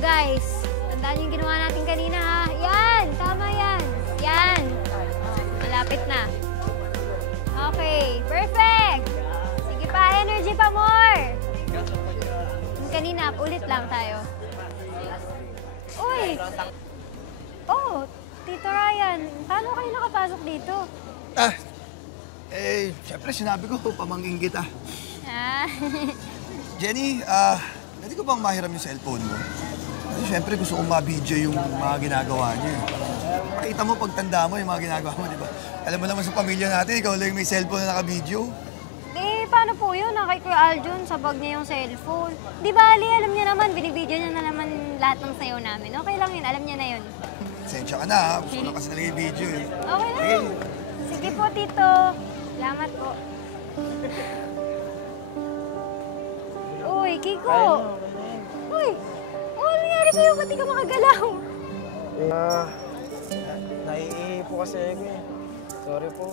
guys, tandaan yung ginawa natin kanina ha. Yan, tama yan. Yan. Malapit na. Okay, perfect. Sige pa, energy pa more. Yung kanina, ulit lang tayo. Uy! Oh, Tito Ryan, paano kayo nakapasok dito? Siyempre sinabi ko, pamangking kita. Jenny, pwede ko bang mahiram yung cellphone mo? Kasi siyempre gusto kong ma-video yung mga ginagawa niyo. Pakita mo, pagtanda mo yung mga ginagawa mo, di ba? Alam mo naman sa pamilya natin, ikaw lang may cellphone na naka-video. Paano po yun? Kay Kuya Aljun, sa bag niya yung cellphone. Di bali, alam niya naman, binibideo niya na naman lahat ng sayo namin. Okay lang yun, alam niya na yun. Pasensya ka na ha, gusto ko na kasi talaga yung video eh. Okay lang. Sige po, Tito. Salamat po. Uy, Kiko! Uy! Ano nangyari sa'yo? Ba't di ka makagalaw? Naiihi po kasi ako eh. Sorry po.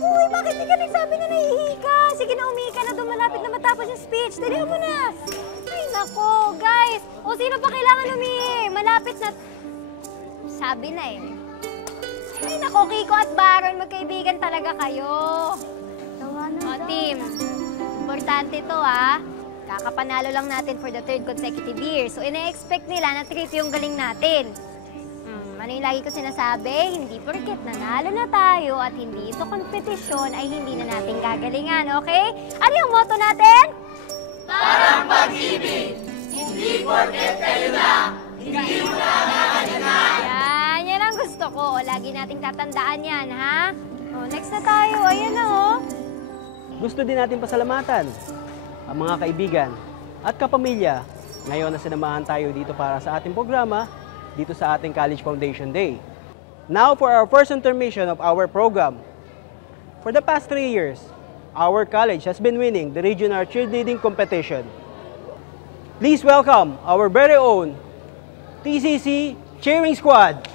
Uy, bakit di ka nagsabi na naiihi ka? Sige na, umihi ka na doon. Malapit na matapos yung speech. Dalihan mo na. Ay, nako, guys. O, sino pa kailangan umihi? Malapit na. Sabi na eh. Ay, nako, Kiko at Baron. Magkaibigan talaga kayo. O, team. Importante to, ha? Kakapanalo lang natin for the 3rd consecutive year. So, ina-expect nila na trip yung galing natin. Ano yung lagi ko sinasabi? Hindi porket nanalo na tayo at hindi ito kompetisyon ay hindi na natin gagalingan, okay? Ano yung motto natin? Parang pag-ibig, hindi porket kayo na, hindi mo na gagalingan. Yan ang gusto ko. Lagi nating tatandaan yan, ha? O, next na tayo. Ayan na, oh. Gusto din natin pasalamatan ang mga kaibigan at kapamilya. Ngayon na sinamahan tayo dito para sa ating programa, dito sa ating College Foundation Day. Now for our first intermission of our program. For the past 3 years, our college has been winning the regional cheerleading competition. Please welcome our very own TCC Cheering Squad.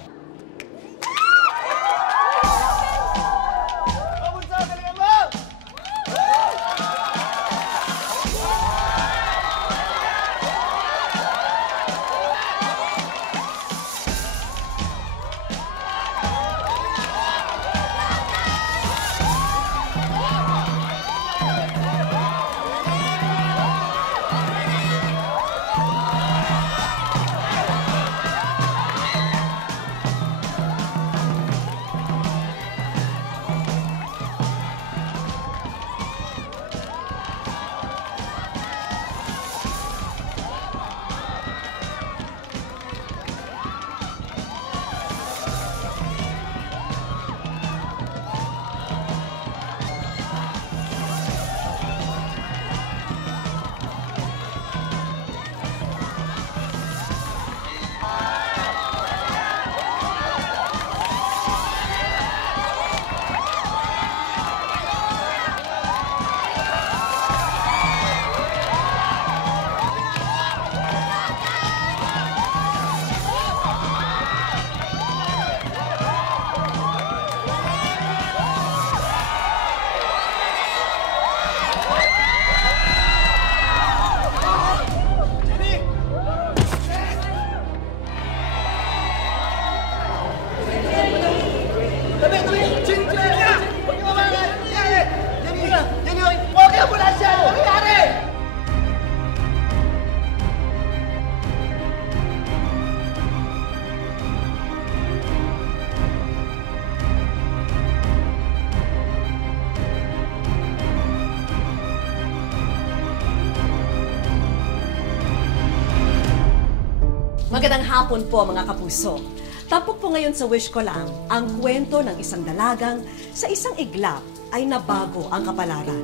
Magandang hapon po mga kapuso. Tampok po ngayon sa Wish Ko Lang ang kwento ng isang dalagang sa isang iglap ay nabago ang kapalaran.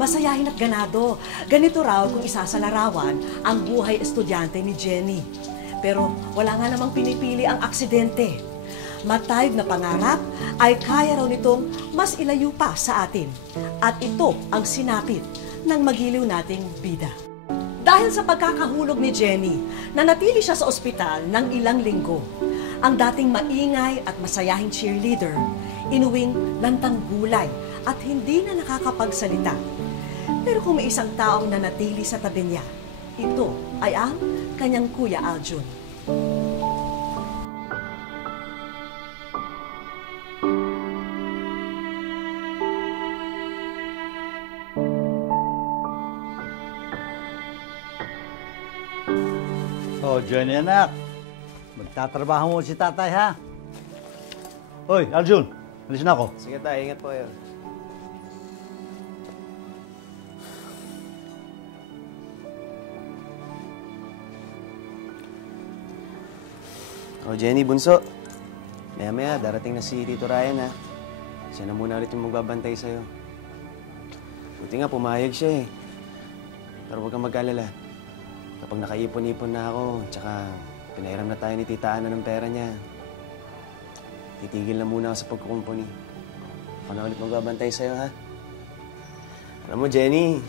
Masayahin at ganado, ganito raw kung isasalarawan ang buhay estudyante ni Jenny. Pero wala nga namang pinipili ang aksidente. Matayog na pangarap ay kaya raw nitong mas ilayo pa sa atin. At ito ang sinapit ng magiliw nating bida. Dahil sa pagkakahulog ni Jenny, nanatili siya sa ospital ng ilang linggo. Ang dating maingay at masayahing cheerleader, inuwing lantang gulay at hindi na nakakapagsalita. Pero kung may isang taong nanatili sa tabi niya, ito ay ang kanyang Kuya Aljun. Oh, Jenny anak. Magtatrabaho mo si tatay, ha? Hoy, Aljun. Alis na ako. Sige tayo, ingat po kayo. Oh, Jenny, bunso. Maya-maya, darating na si Tito Ryan, ha? Siya na muna ulit yung magbabantay sa'yo. Buti nga, pumayag siya, eh. Pero huwag kang mag-alala. Kapag nakaipon-ipon na ako, tsaka pinairam na tayo ni Tita Ana ng pera niya, titigil na muna ako sa pagkukumpuni. Ako na ulit magbabantay sa'yo, ha? Alam mo, Jenny,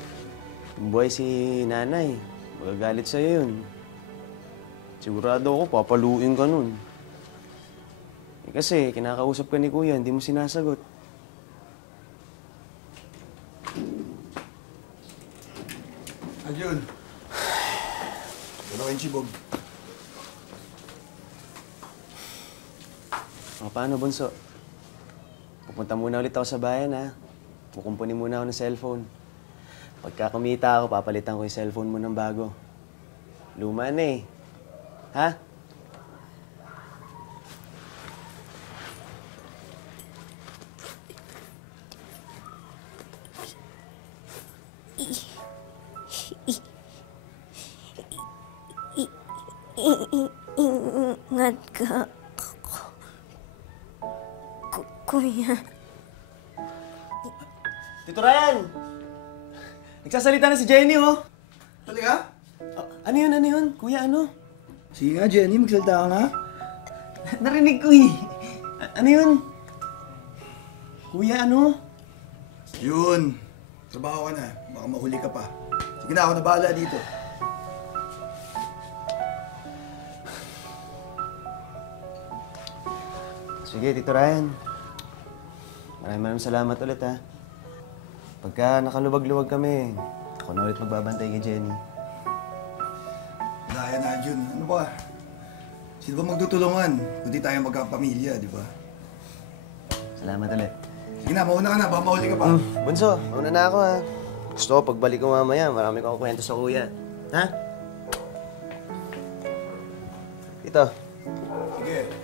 yung buhay si nanay, magagalit sa'yo yun. Sigurado ako, papaluin ka nun. Eh kasi, kinakausap ka ni Kuya, hindi mo sinasagot. Aljun. Pero kayong Chibog. O, paano, Bunso? Pupunta muna ulit ako sa bayan, ha? Kukumpuni muna ako ng cellphone. Pagka kumita ako, papalitan ko yung cellphone mo ng bago. Luma na, eh. Ha? Ingat ka. Kuya. Tito Ryan! Nagsasalita na si Jenny, oh! Talaga? Ano yun, ano yun? Kuya, ano? Sige nga, Jenny. Magsalita ka nga. Narinig ko, eh. Ano yun? Kuya, ano? Yun. Trabaho ka na. Baka mahuli ka pa. Sige na, ako na bahala dito. Sige, Tito Ryan. Maraming salamat ulit, ha. Pagka nakaluwag-luwag kami, ako na ulit magbabantay kay Jenny. Daya na, Jun. Ano ba? Sino ba magtutulungan? Kundi tayo magkapamilya, di ba? Salamat ulit. Sige na, mauna ka na. Baka mahuli ka pa. Bunso, mauna na ako, ha. Gusto ko, pagbalik ko mamaya, marami kong kwento sa kuya. Ha? Ito. Sige.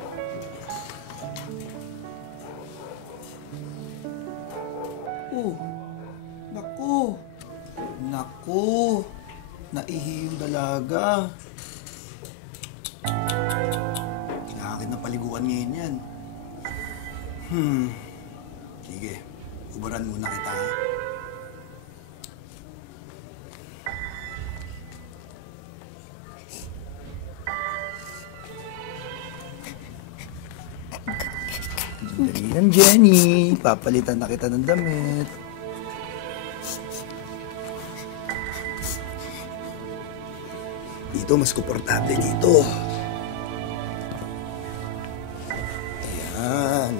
Naku. Naku. Naihi yung dalaga. Kinakakit na paliguan ngayon yan. Sige. Ubaran muna kita, ha? Sandali yan, Jenny. Papalitan na kita ng damit. Dito, mas komportable dito. Ayan.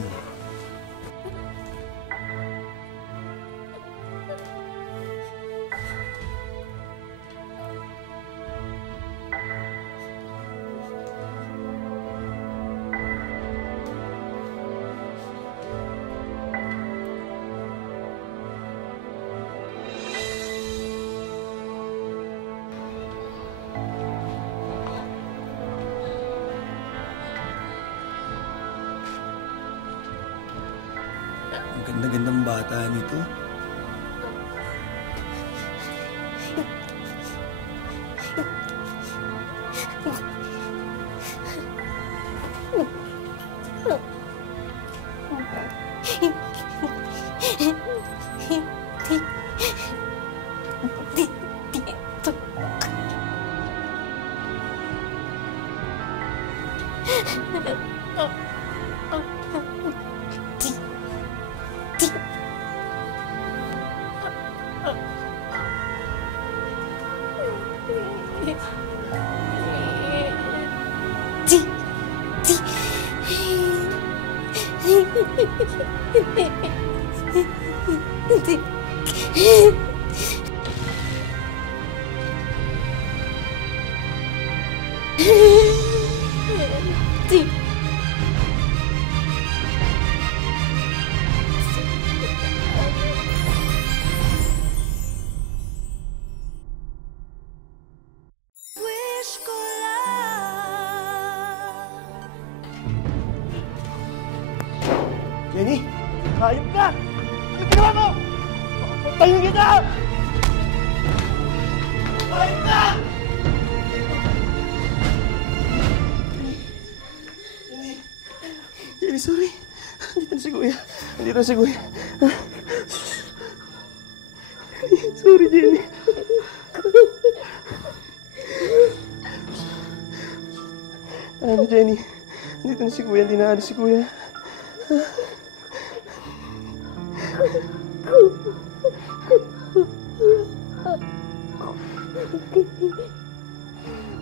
Ang ganda-gandang bata nito. Jenny! Hayop ka! Ano ginawa mo? Patayin kita! Hayop ka! Jenny, sorry. Andito na si Kuya. Andito na si Kuya. Sorry, Jenny. Ano, Jenny? Andito na si Kuya. Hindi na si Kuya.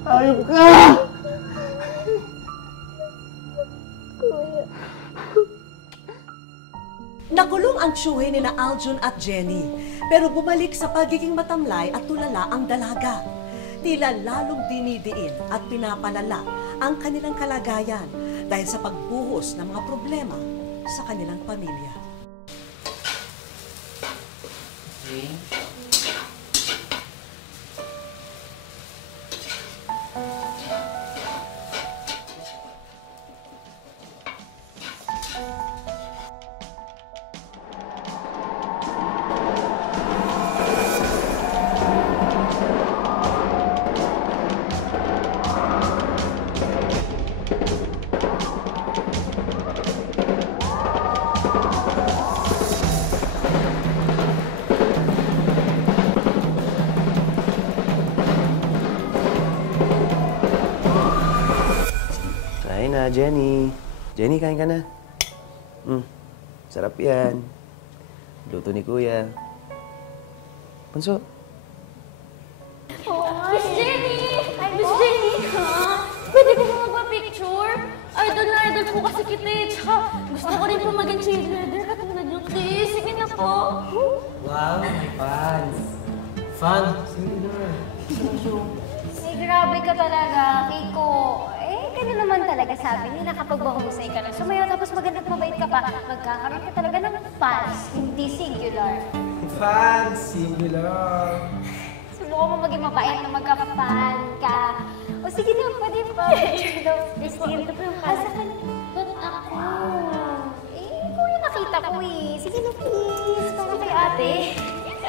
Ayop ka! Nakulong ang tiyuhe ni na Aljun at Jenny, pero bumalik sa pagiging matamlay at tulala ang dalaga. Tila lalong dinidiin at pinapalala ang kanilang kalagayan dahil sa pagbuhos ng mga problema sa kanilang pamilya. Kain na, Jenny. Jenny, kain ka na. Sarap yan. Luto ni Kuya. Bunso. Miss Jenny! Ay, Miss Jenny! Pwede ko mo magpa-picture? Idol na idol po kasi kita eh. Tsaka gusto ko rin po maging cheerleader katulad yung Chris. Sige na po. Wow, my fans. Fun. Ay, grabe ka talaga, Kiko. Gano'n naman talaga sabi nila kapag mahusay ka lang sumayaw tapos magandang mabait ka pa, magkakaroon ka talaga ng fans, hindi singular. Fans, singular. Subukan mo maging mabait na magka-fan ka. O sige na, pwede pa. Christine, ito po yung pala. Ba't ako? Ikaw yung nakita ko eh. Sige na, please. Para kay ate.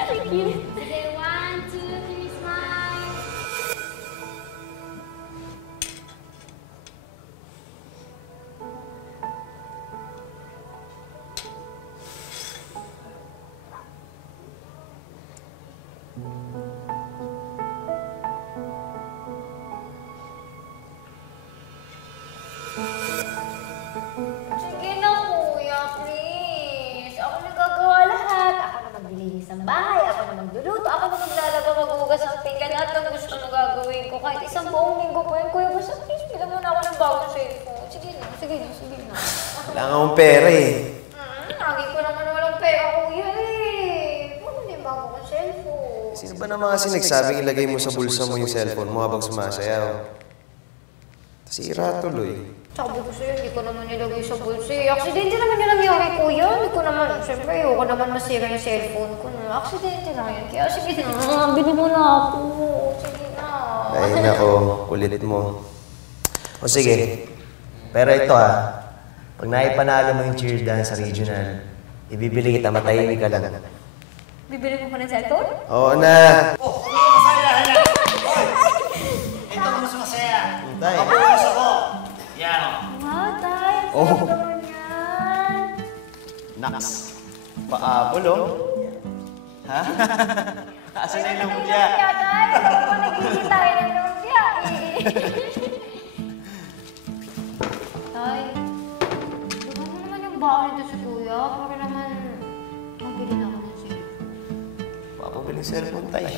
Thank you. Sige, 1, 2, 3, smile! Sige na, kuya, please. Ako na gagawa lahat. Ako na maglilinis ng bahay. Ako na magluluto. Ako na maglalaba, maghugas ng pinggan. Lahat ng gusto mo gagawin ko. Kahit isang buong linggo pa yun. Kuya, basta please, bilang mo na ako ng bagong cellphone. Sige na, sige na, sige na. Wala nga akong pera eh. Lagi ko naman walang pera, kuya eh. Ano na yung bago kong cellphone? Sino ba naman kasi nagsabing ilagay mo sa bulsa mo yung cellphone mo habang sumasayaw? Sira tuloy. Sabi ko sa'yo, hindi ko naman nilagay sa bulsa eh. Aksidente naman yung nangyari, kuya. Hindi ko naman, siyempre, ayoko naman masira yung cellphone ko. Aksidente lang yun. Kaya sige na, bili mo na ako. Sige na. Ay nako, kulit mo. O sige, pero ito pag naipanalo mo yung cheer dance sa regional, ibibili kita, matahimik ka lang. Bibili mo pa ng cellphone? Oo na! Ito ang mas masaya. Tay. Papulis ako. Yan o. Wow, tay. Oh. Sarap naman yan. Naks. Paabol Ha? Asan na yung lumpia? Lumpia, tay. Alam mo, nagiging tayo ng lumpia eh. Tay, bigyan mo naman yung baon nito si kuya. Para naman magbili na ako ng cellphone. Papabiling cellphone tayo.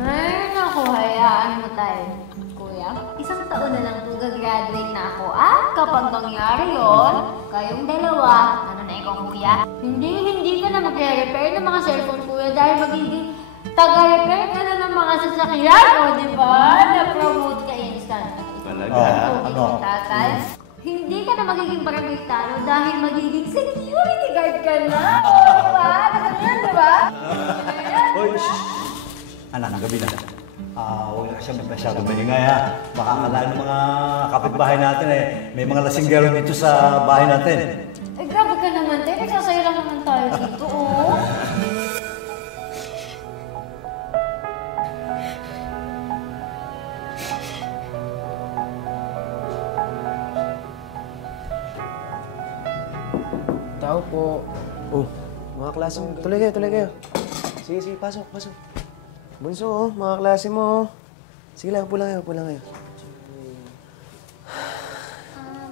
Ay, naku, hayaan mo tayo. Kuya, isang taon na lang kung gagraduate na ako. At kapag nangyari yun, kayong dalawa, ano na ikaw kuya, hindi ka na magre-repair ng mga cellphone kuya dahil magiging taga-repair ka na ng mga sasakyan, o di ba? Na-promote ka instant. Talaga? Ano? Tatay, hindi ka na magiging barangay-talo dahil magiging security guard ka na. O, di ba? Nakagyan, di ba? Hoy, shh! Anak, gabi na. Huwag na kasi masyadong maingay ha. Baka akala ng mga kapitbahay natin may mga lasinggero dito sa bahay natin. Eh, grabe ka naman, te. Nagsasaya lang naman tayo dito, oh. Tao po. Oh, mga klase mo. Tuloy kayo. Sige, pasok. Bunso, mga klase mo. Sige lang, upo lang kayo.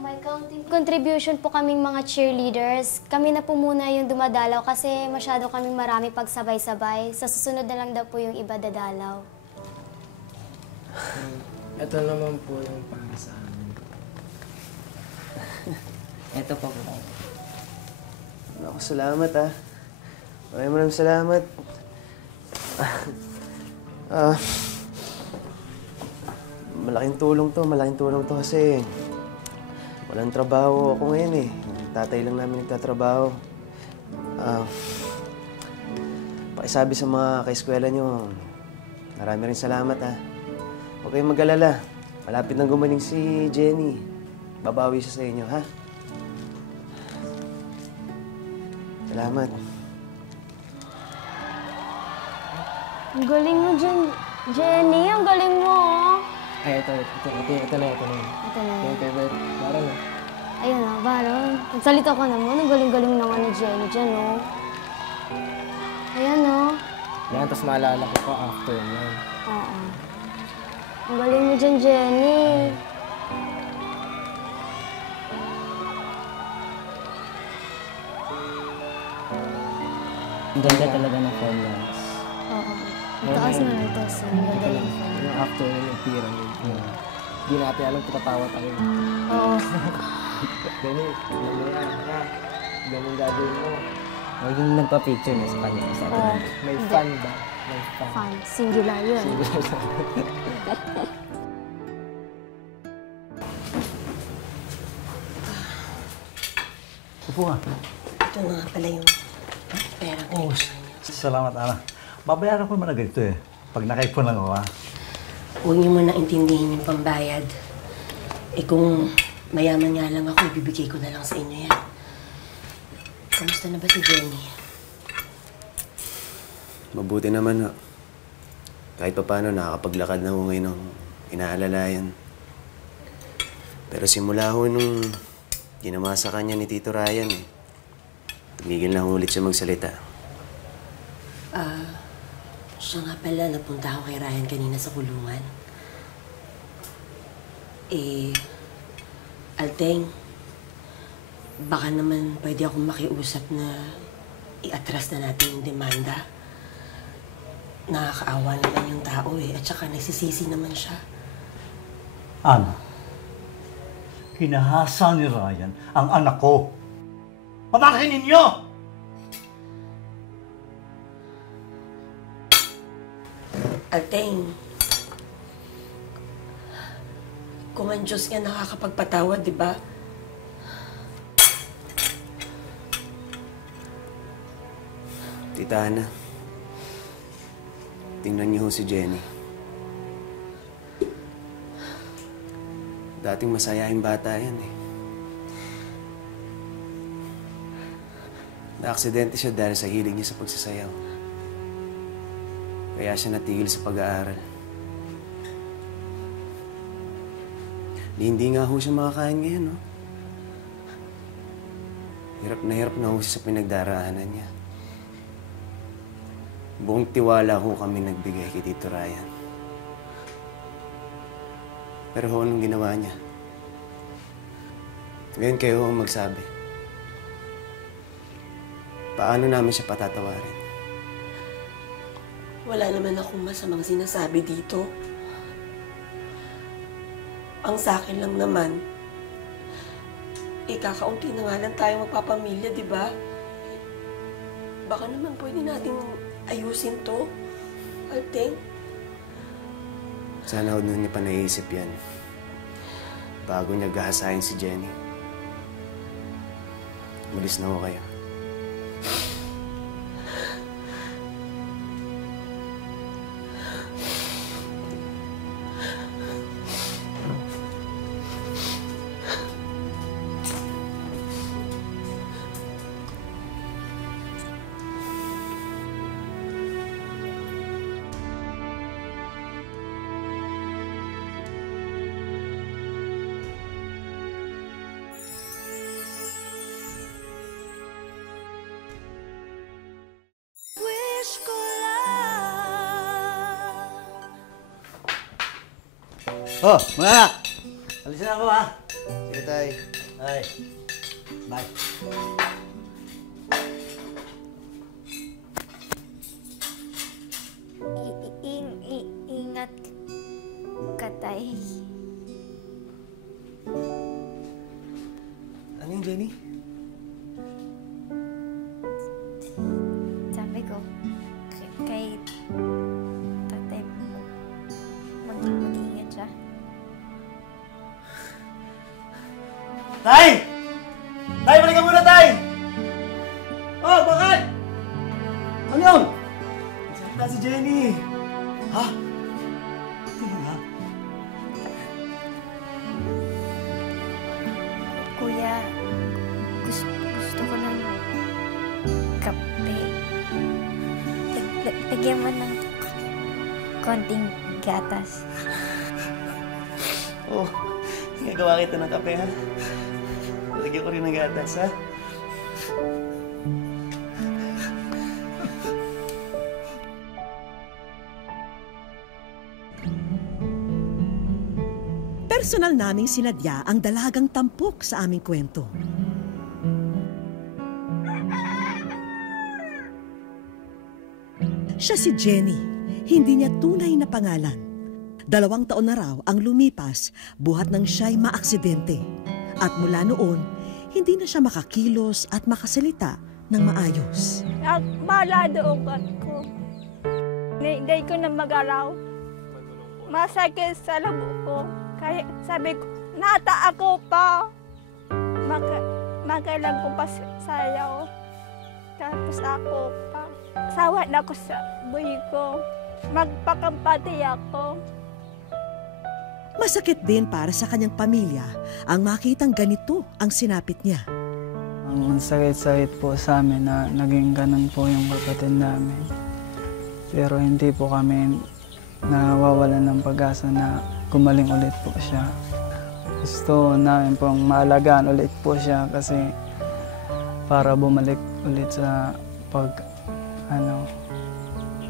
May counting contribution po kaming mga cheerleaders. Kami na po muna yung dumadalaw kasi masyado kaming marami pagsabay-sabay. Sa susunod na lang daw po yung iba dadalaw. Ito naman po yung para sa amin. Ito pa po. Naku, salamat ah. Maraming salamat. Malaking tulong to kasi walang trabaho ako ngayon eh. Tatay lang namin nagtatrabaho. Pakisabi sa mga kaeskwela nyo, marami rin salamat ah. Huwag kayong mag-alala. Malapit nang gumaling si Jenny. Babawi siya sa inyo, ha? Salamat. Ang galing mo dyan, Jenny. Ang galing mo, oh. Ay, ito na. Ito na. Okay, but parang na. Ayun na, Baron. Magsalita ka naman. Ang galing-galing na nga ni Jenny dyan, oh. Ayan, oh. Yan, tapos maalala ko pa after yan. Oo. Ang galing mo dyan, Jenny. Ang ganda talaga ng formats. Oo. Ang taas na ng taas. Ang ganda ng phone. Yung after yung pyramid. Hindi natin alam kung tatawa tayo. Oo. Ganun, yan, ha? Ganun gagawin mo. O yung nagpa-picture niya sa kanya. Sa atin. May fun ba? May fun. Fun. Singular yun. Upo nga. Ito nga pala yung pera ko. Oh, salamat, Ana. Babayaran ko naman na ganito eh. Pag nakaipon lang ako, ha? Huwag niyo muna intindihin yung pambayad. Eh kung mayaman nga lang ako, ibibigay ko na lang sa inyo yan. Kamusta na ba si Jenny? Mabuti naman, ha. Kahit pa paano, nakakapaglakad na ako ngayon ng inaalalayan. Pero simula ho nung ginawa sa kanya ni Tito Ryan, tumigil na ulit siya magsalita. Siya nga pala, napunta ako kay Ryan kanina sa kulungan. Alteng, baka naman pwede akong makiusap na i-atras na natin yung demanda. Nakakaawa naman yung tao at saka nagsisisi naman siya. Ana, hinahasa ni Ryan ang anak ko. Pamangkin ninyo! Alteng, kung ang Diyos nga nakakapagpatawad, di ba? Tita Ana, tingnan niyo ho si Jenny. Dating masayahin bata yan eh. Na-aksidente siya dahil sa hilig niya sa pagsasayaw. Kaya siya natigil sa pag-aaral. Hindi nga ho siya makakain ngayon, no? Hirap na ho siya sa pinagdaraanan niya. Buong tiwala ho kami nagbigay kay Tito Ryan. Pero ho, anong ginawa niya? Ngayon kayo ang magsabi. Paano namin siya patatawarin? Wala naman akong masamang sinasabi dito. Ang sa akin lang naman, kakaunti na nga lang tayo magpapamilya, di ba? Baka naman pwede natin ayusin to, Alteng. Sana huwag na niya pa naisip yan bago niya gahasahin si Jenny. Umalis na ako kayo. Oh, mga anak! Alis na ako, ha? Sige, tay. Ay. Bye. Ingat ka, tay. Ano yung Jenny? Sabi ko, kay tatay, mag-ingat siya. Tay! Tay, balik ka muna, Tay! Oh, bakit? Ano yun? Nasakta si Jenny. Ha? Tingnan nga. Kuya, gusto ko ng kape. Lagyan mo ng konting gatas. Oh, nagawa kita ng kape, ha? Lagyan ko rin ng gatas, ha? Personal naming sinadya ang dalagang tampok sa aming kwento. Siya si Jenny, hindi niya tunay na pangalan. 2 taon na raw ang lumipas buhat nang siya'y maaksidente. At mula noon, hindi na siya makakilos at makasalita ng maayos. Malado ang ugat ko. Hindi ko na magalaw. Masakit sa labo ko. Kaya sabi ko, nata ako pa. Magkailan ko pa sayaw. Tapos ako pa. Sawa na ako sa buhay ko. Magpakampati ako. Masakit din para sa kanyang pamilya ang makitang ganito ang sinapit niya. Ang sakit-sakit po sa amin na naging ganun po yung kapatid namin. Pero hindi po kami nawawalan ng pag-asa na gumaling ulit po siya. Gusto namin pong maalagaan ulit po siya kasi para bumalik ulit sa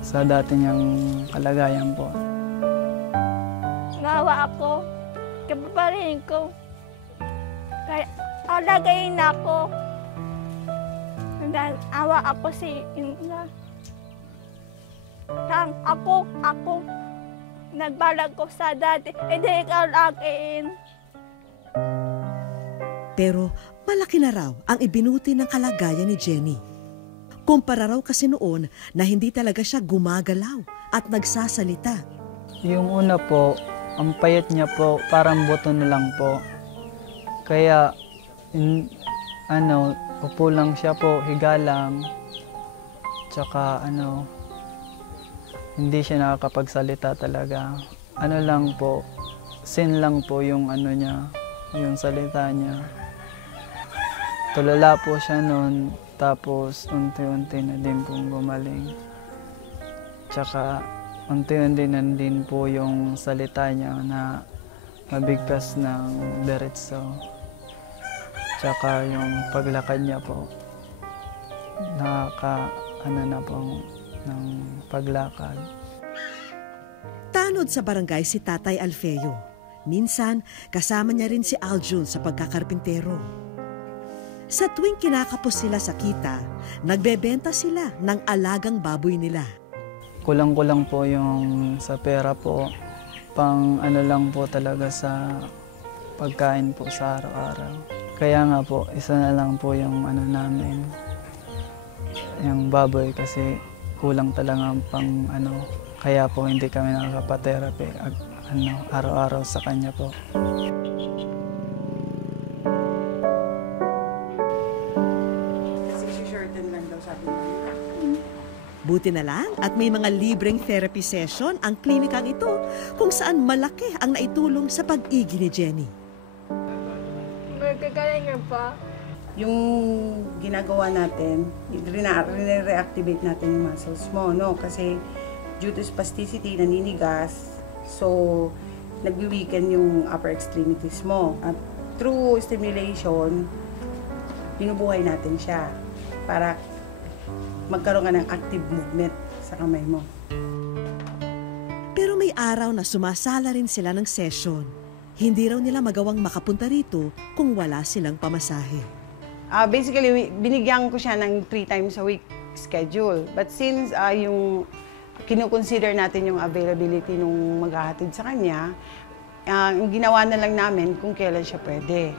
sa dati niyang kalagayan po. Nawa ako. Kapaparin ko. Kaya alagayin ako. Awa ako sa inyo. Ako. Nagbalag ko sa dati, hindi ikaw lagin. Pero malaki na raw ang ibinuti ng kalagayan ni Jenny. Kumpara raw kasi noon na hindi talaga siya gumagalaw at nagsasalita. Yung una po, ang payat niya po, parang buto na lang po. Kaya, upo lang siya po, higa lang. Tsaka hindi siya nakakapagsalita talaga. Ano lang po, sin lang po yung niya, yung salita niya. Tulala po siya noon, tapos unti-unti na din pong gumaling. Tsaka unti-unti na din po yung salita niya na mabigkas ng diretso. Tsaka yung paglakad niya po, na po ng paglakad. Tanod sa barangay si Tatay Alfeo. Minsan, kasama niya rin si Aljun sa pagkakarpintero. Sa tuwing kinakapos sila sa kita, nagbebenta sila ng alagang baboy nila. Kulang-kulang po yung sa pera po. Pang lang po talaga sa pagkain po sa araw-araw. Kaya nga po, isa na lang po yung namin, yung baboy kasi kulang talaga pang kaya po hindi kami nakakapaterapi araw-araw sa kanya po. Buti na lang at may mga libreng therapy session ang klinikang ito kung saan malaki ang naitulong sa pag-igi ni Jenny. Magkagalingan pa. Yung ginagawa natin, reactivate natin yung muscles mo, no? Kasi due to spasticity, naninigas, so nag-weaken yung upper extremities mo. At through stimulation, binubuhay natin siya para magkaroon ka ng active movement sa kamay mo. Pero may araw na sumasala rin sila ng session. Hindi raw nila magawang makapunta rito kung wala silang pamasahe. Basically, binigyan ko siya ng 3 times a week schedule. But since yung kinukonsider natin yung availability nung maghahatid sa kanya, yung ginawa na lang namin kung kailan siya pwede.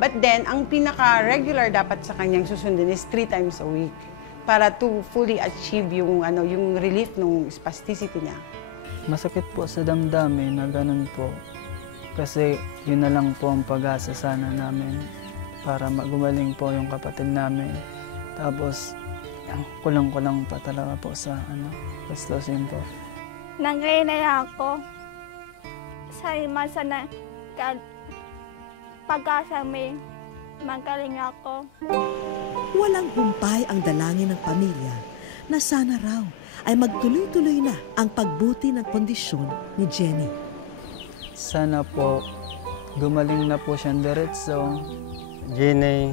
But then, ang pinaka-regular dapat sa kanyang susundin is 3 times a week para to fully achieve yung relief ng spasticity niya. Masakit po sa damdamin na ganun po. Kasi yun na lang po ang pag-asa sana namin para gumaling po yung kapatid namin. Tapos, kulang-kulang pa talaga po sa gastusin po. Nanginaya ako sa masa na pag-asa may magaling ako. Walang humpay ang dalangin ng pamilya na sana raw ay magtuloy-tuloy na ang pagbuti ng kondisyon ni Jenny. Sana po gumaling na po siyang diretso. Jenny,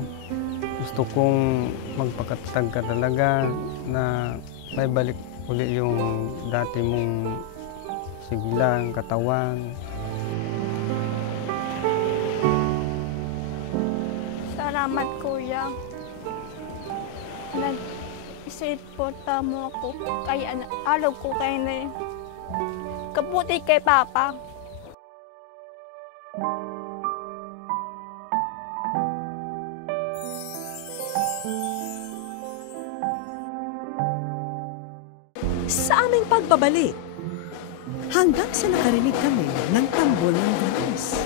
gusto kong magpakatag ka talaga na may balik uli yung dati mong siglang, katawan. Salamat, Kuya. Nag-isipota mo ako. Kaya alaw ko kayo na kabuti kay Papa. Sa aming pagbabalik, hanggang sa nakarinig kami ng tambol ng drums.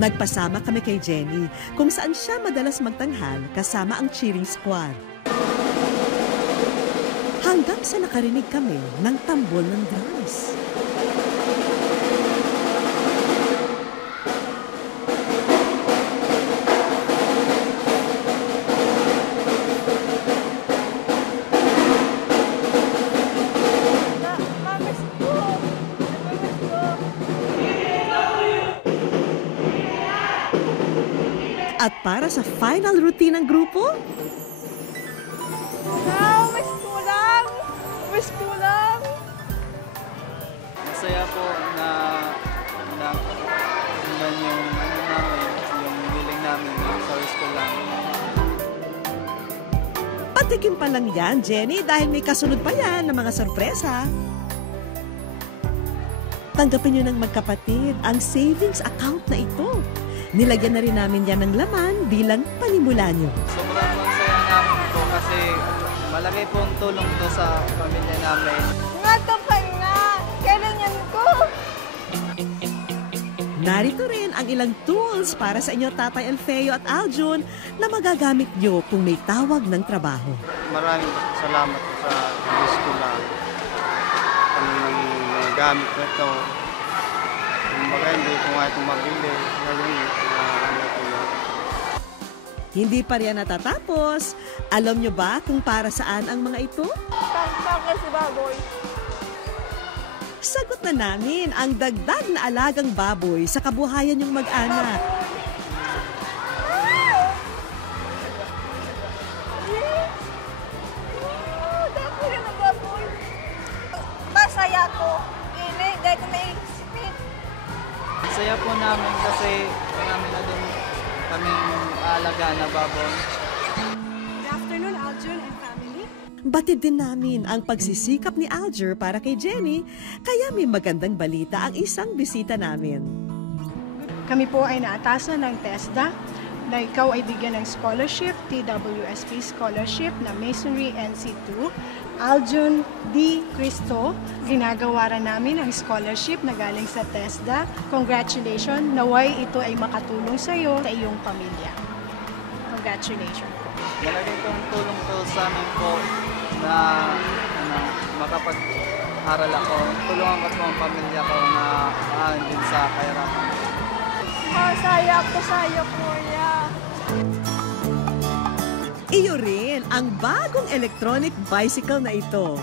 Nagpasama kami kay Jenny kung saan siya madalas magtanghal kasama ang cheering squad. Hanggang sa nakarinig kami ng tambol ng drums. At para sa final routine ng grupo, Miss Kulang! Miss Kulang! Masaya po na yung namin, yung hiling namin sa school lang. Patikim pa lang yan, Jenny, dahil may kasunod pa yan ng mga sorpresa. Tanggapin nyo ng magkapatid ang savings account na ito. Nilagyan na rin namin yan ng laman bilang panimula nyo. Sobrang masaya namin po kasi malaki pong tulong to sa pamilya namin. Nga to pa nga! Kailangan ko! Narito rin ang ilang tools para sa inyo Tatay Alfeo at Aljun na magagamit nyo kung may tawag ng trabaho. Maraming salamat sa Diyos ko lang. Ang gamit na ito. Kumbaga, hindi ko nga itong mabili. Hindi pa riyan natatapos. Alam nyo ba kung para saan ang mga ito? Pangkakal si Baboy. Sagot na namin ang dagdag na alagang baboy sa kabuhayan yung mag-anak. Masaya ko. Dahil ko may spit. Saya po namin kasi marami na din kaming alaga na baboy. Good afternoon, Aljun and family. Batid din namin ang pagsisikap ni Alger para kay Jenny, kaya may magandang balita ang isang bisita namin. Kami po ay naatasan ng TESDA na ikaw ay bigyan ng scholarship, TWSP scholarship na Masonry NC2. Aljun D. Cristo, ginagawaran namin ang scholarship na galing sa TESDA. Congratulations, naway ito ay makatulong sa iyo, sa iyong pamilya. Congratulations. Malaki itong tulong to sa amin po na makapag-aral ako. Tulungan ko po ang pamilya ko na din sa kahirapan. Masaya ako sa iyo, kuya. Iyo rin ang bagong electronic bicycle na ito.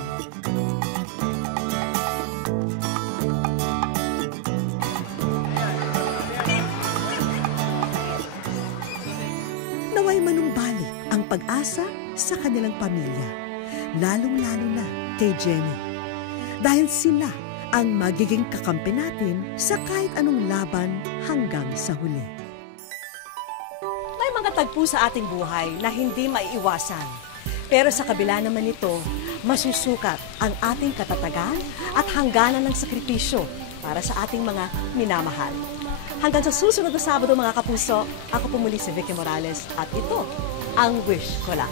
Naway manumbalik ang pag-asa sa kanilang pamilya, lalong-lalo na kay Jenny. Dahil sila ang magiging kakampi natin sa kahit anong laban hanggang sa huli. May mga tagpo sa ating buhay na hindi maiiwasan. Pero sa kabila naman nito, masusukat ang ating katatagan at hangganan ng sakripisyo para sa ating mga minamahal. Hanggang sa susunod na Sabado mga kapuso, ako po muli si Vicky Morales at ito ang Wish Ko Lang.